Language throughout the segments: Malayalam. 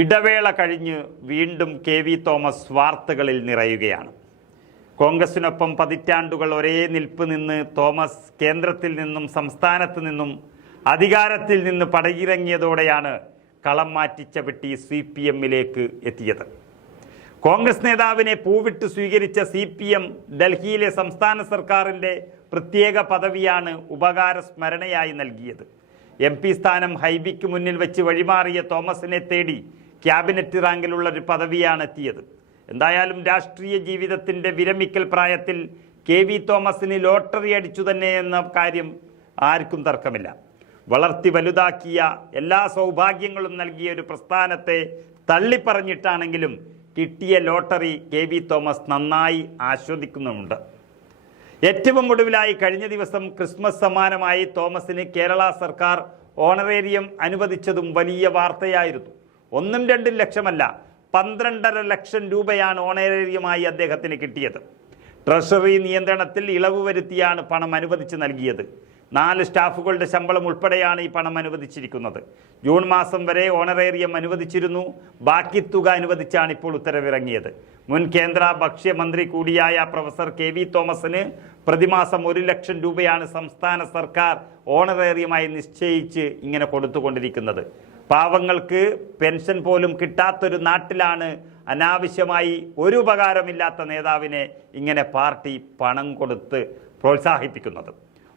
ഇടവേള കഴിഞ്ഞ് വീണ്ടും കെ വി തോമസ് വാർത്തകളിൽ നിറയുകയാണ്. കോൺഗ്രസിനൊപ്പം പതിറ്റാണ്ടുകൾ ഒരേ നിൽപ്പ് നിന്ന് തോമസ് കേന്ദ്രത്തിൽ നിന്നും സംസ്ഥാനത്ത് നിന്നും അധികാരത്തിൽ നിന്ന് പടയിറങ്ങിയതോടെയാണ് കളം മാറ്റിച്ച വെട്ടി സി പി എമ്മിലേക്ക് എത്തിയത്. കോൺഗ്രസ് നേതാവിനെ പൂവിട്ട് സ്വീകരിച്ച സി പി എം ഡൽഹിയിലെ സംസ്ഥാന സർക്കാരിന്റെ പ്രത്യേക പദവിയാണ് ഉപകാര സ്മരണയായി നൽകിയത്. എം പി സ്ഥാനം ഹൈബിക്ക് മുന്നിൽ വെച്ച് വഴിമാറിയ തോമസിനെ തേടി ക്യാബിനറ്റ് റാങ്കിലുള്ള ഒരു പദവിയാണ് എത്തിയത് എന്തായാലും രാഷ്ട്രീയ ജീവിതത്തിന്റെ വിരമിക്കൽ പ്രായത്തിൽ കെ വി തോമസിന് ലോട്ടറി അടിച്ചു തന്നെ എന്ന കാര്യം ആർക്കും തർക്കമില്ല. വളർത്തി വലുതാക്കിയ എല്ലാ സൗഭാഗ്യങ്ങളും നൽകിയ ഒരു പ്രസ്ഥാനത്തെ തള്ളിപ്പറഞ്ഞിട്ടാണെങ്കിലും കിട്ടിയ ലോട്ടറി കെ വി തോമസ് നന്നായി ആസ്വദിക്കുന്നുമുണ്ട് ഏറ്റവും ഒടുവിലായി കഴിഞ്ഞ ദിവസം ക്രിസ്മസ് സമ്മാനമായി തോമസിന് കേരള സർക്കാർ ഓണറേറിയം അനുവദിച്ചതും വലിയ വാർത്തയായിരുന്നു. ഒന്നും രണ്ടും ലക്ഷമല്ല പന്ത്രണ്ടര ലക്ഷം രൂപയാണ് ഓണറേറിയമായി അദ്ദേഹത്തിന് കിട്ടിയത്. ട്രഷറി നിയന്ത്രണത്തിൽ ഇളവ് വരുത്തിയാണ് പണം അനുവദിച്ച് നൽകിയത്. നാല് സ്റ്റാഫുകളുടെ ശമ്പളം ഉൾപ്പെടെയാണ് ഈ പണം അനുവദിച്ചിരിക്കുന്നത്. ജൂൺ മാസം വരെ ഓണറേറിയം അനുവദിച്ചിരുന്നു ബാക്കി തുക അനുവദിച്ചാണ് ഇപ്പോൾ ഉത്തരവിറങ്ങിയത്. മുൻ കേന്ദ്ര ഭക്ഷ്യമന്ത്രി കൂടിയായ പ്രൊഫസർ കെ വി തോമസിന് പ്രതിമാസം ഒരു ലക്ഷം രൂപയാണ് സംസ്ഥാന സർക്കാർ ഓണറേറിയമായി നിശ്ചയിച്ച് ഇങ്ങനെ കൊടുത്തുകൊണ്ടിരിക്കുന്നത്. പാവങ്ങൾക്ക് പെൻഷൻ പോലും കിട്ടാത്തൊരു നാട്ടിലാണ് അനാവശ്യമായി ഒരു ഉപകാരമില്ലാത്ത നേതാവിനെ ഇങ്ങനെ പാർട്ടി പണം കൊടുത്ത് പ്രോത്സാഹിപ്പിക്കുന്നത്.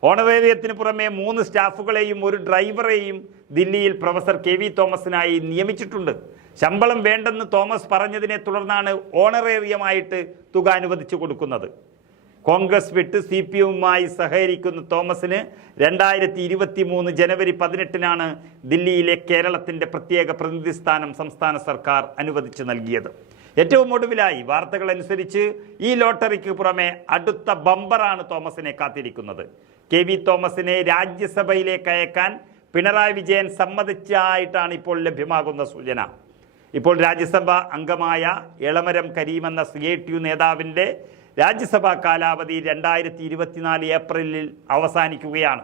ഓണറേറിയത്തിന് പുറമെ മൂന്ന് സ്റ്റാഫുകളെയും ഒരു ഡ്രൈവറെയും ദില്ലിയിൽ പ്രൊഫസർ കെ വി തോമസിനായി നിയമിച്ചിട്ടുണ്ട്. ശമ്പളം വേണ്ടെന്ന് തോമസ് പറഞ്ഞതിനെ തുടർന്നാണ് ഓണറേറിയമായിട്ട് തുക അനുവദിച്ചു കൊടുക്കുന്നത്. കോൺഗ്രസ് വിട്ട് സി പി എമ്മുമായി സഹകരിക്കുന്ന തോമസിന് രണ്ടായിരത്തി ഇരുപത്തി മൂന്ന് ജനുവരി പതിനെട്ടിനാണ് ദില്ലിയിലെ കേരളത്തിന്റെ പ്രത്യേക പ്രതിനിധി സ്ഥാനം സംസ്ഥാന സർക്കാർ അനുവദിച്ചു നൽകിയത്. ഏറ്റവും ഒടുവിലായി വാർത്തകൾ അനുസരിച്ച് ഈ ലോട്ടറിക്ക് പുറമെ അടുത്ത ബമ്പറാണ് തോമസിനെ കാത്തിരിക്കുന്നത്. കെ വി തോമസിനെ രാജ്യസഭയിലേക്ക് അയക്കാൻ പിണറായി വിജയൻ സമ്മതിച്ചായിട്ടാണ് ഇപ്പോൾ ലഭ്യമാകുന്ന സൂചന. ഇപ്പോൾ രാജ്യസഭ അംഗമായ എളമരം കരീം എന്ന യു നേതാവിന്റെ രാജ്യസഭാ കാലാവധി രണ്ടായിരത്തി ഇരുപത്തിനാല് ഏപ്രിലിൽ അവസാനിക്കുകയാണ്.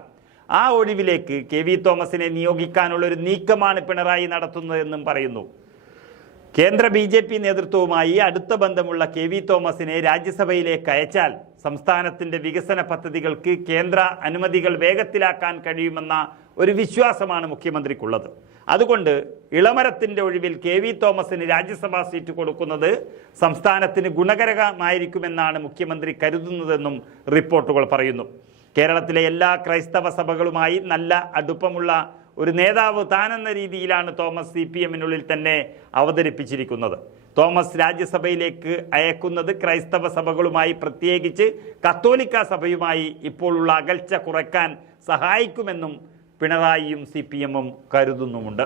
ആ ഒഴിവിലേക്ക് കെ വി തോമസിനെ നിയോഗിക്കാനുള്ള ഒരു നീക്കമാണ് പിണറായി നടത്തുന്നതെന്നും പറയുന്നു. കേന്ദ്ര ബി നേതൃത്വവുമായി അടുത്ത ബന്ധമുള്ള കെ വി തോമസിനെ രാജ്യസഭയിലേക്ക് അയച്ചാൽ സംസ്ഥാനത്തിന്റെ വികസന പദ്ധതികൾക്ക് കേന്ദ്ര അനുമതികൾ വേഗത്തിലാക്കാൻ കഴിയുമെന്ന ഒരു വിശ്വാസമാണ് മുഖ്യമന്ത്രിക്കുള്ളത്. അതുകൊണ്ട് ഇളമരത്തിന്റെ ഒഴിവിൽ കെ വി തോമസിന് രാജ്യസഭാ സീറ്റ് കൊടുക്കുന്നത് സംസ്ഥാനത്തിന് ഗുണകരമായിരിക്കുമെന്നാണ് മുഖ്യമന്ത്രി കരുതുന്നതെന്നും റിപ്പോർട്ടുകൾ പറയുന്നു. കേരളത്തിലെ എല്ലാ ക്രൈസ്തവ സഭകളുമായി നല്ല അടുപ്പമുള്ള ഒരു നേതാവ് താനെന്ന രീതിയിലാണ് തോമസ് സി പി എമ്മിനുള്ളിൽ തന്നെ അവതരിപ്പിച്ചിരിക്കുന്നത്. തോമസ് രാജ്യസഭയിലേക്ക് അയക്കുന്നത് ക്രൈസ്തവ സഭകളുമായി പ്രത്യേകിച്ച് കത്തോലിക്ക സഭയുമായി ഇപ്പോഴുള്ള അകൽച്ച കുറയ്ക്കാൻ സഹായിക്കുമെന്നും പിണറായിയും സി പി എമ്മും കരുതുന്നുമുണ്ട്.